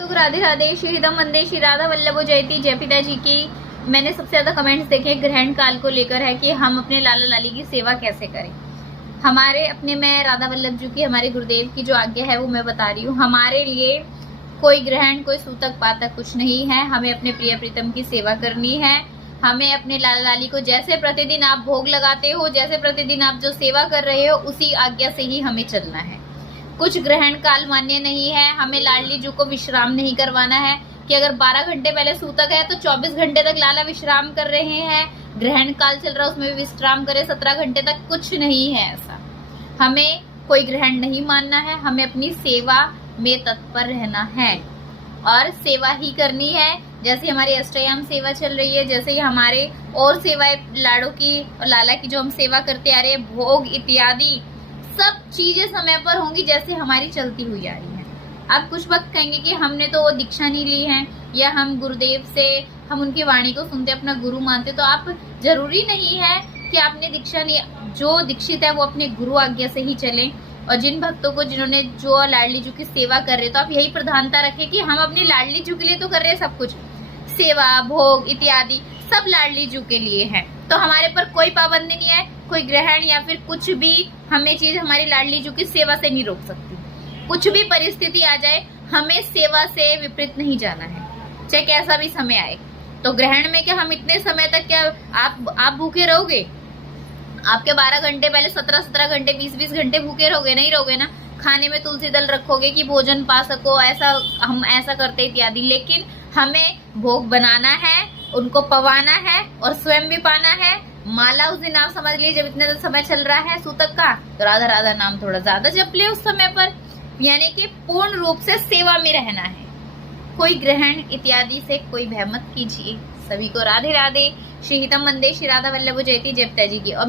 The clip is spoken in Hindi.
तो राधे राधे। श्री हिदम वंदे श्री राधा वल्लभो जयती। जय पिता जी की। मैंने सबसे ज्यादा कमेंट्स देखे ग्रहण काल को लेकर है कि हम अपने लाला लाली की सेवा कैसे करें। हमारे अपने मैं राधा वल्लभ जी की, हमारे गुरुदेव की जो आज्ञा है वो मैं बता रही हूँ। हमारे लिए कोई ग्रहण, कोई सूतक पातक कुछ नहीं है। हमें अपने प्रिय प्रीतम की सेवा करनी है। हमें अपने लाला लाली को जैसे प्रतिदिन आप भोग लगाते हो, जैसे प्रतिदिन आप जो सेवा कर रहे हो, उसी आज्ञा से ही हमें चलना है। कुछ ग्रहण काल मान्य नहीं है। हमें लाडली जी को विश्राम नहीं करवाना है कि अगर 12 घंटे पहले सूतक है तो 24 घंटे तक लाला विश्राम कर रहे हैं, ग्रहण काल चल रहा है उसमें भी विश्राम करे 17 घंटे तक, कुछ नहीं है ऐसा। हमें कोई ग्रहण नहीं मानना है। हमें अपनी सेवा में तत्पर रहना है और सेवा ही करनी है। जैसे हमारी अष्टयाम सेवा चल रही है, जैसे ही हमारे और सेवाएं लाड़ों की और लाला की जो हम सेवा करते आ रहे हैं, भोग इत्यादि सब चीजें समय पर होंगी जैसे हमारी चलती हुई आ रही है। आप कुछ वक्त कहेंगे कि हमने तो वो दीक्षा नहीं ली है या हम गुरुदेव से हम उनकी वाणी को सुनते अपना गुरु मानते, तो आप जरूरी नहीं है कि आपने दीक्षा नहीं। जो दीक्षित है वो अपने गुरु आज्ञा से ही चले। और जिन भक्तों को जिन्होंने जो लाडली जी की सेवा कर रहे, तो आप यही प्रधानता रखें कि हम अपनी लाडली जी के लिए तो कर रहे हैं सब कुछ, सेवा भोग इत्यादि सब लाडली जी के लिए है। तो हमारे पर कोई पाबंदी नहीं है, कोई ग्रहण या फिर कुछ भी हमें चीज हमारी लाडली जी की सेवा से नहीं रोक सकती। कुछ भी परिस्थिति आ जाए, हमें सेवा से विपरीत नहीं जाना है, चाहे कैसा भी समय आए। तो ग्रहण में क्या हम इतने समय तक क्या आप भूखे रहोगे? आपके 12 घंटे पहले 17 घंटे 20 घंटे भूखे रहोगे? नहीं रहोगे ना। खाने में तुलसी दल रखोगे कि भोजन पा सको, ऐसा हम ऐसा करते इत्यादि। लेकिन हमें भोग बनाना है, उनको पवाना है और स्वयं भी पाना है। माला उस दिन आप समझ लीजिए, जब इतना समय चल रहा है सूतक का, तो राधा राधा नाम थोड़ा ज्यादा जप ले उस समय पर, यानी कि पूर्ण रूप से सेवा में रहना है। कोई ग्रहण इत्यादि से कोई भय मत कीजिए। सभी को राधे राधे। श्री हितम वंदे श्री राधा वल्लभ जयती। जय पिता जी की। और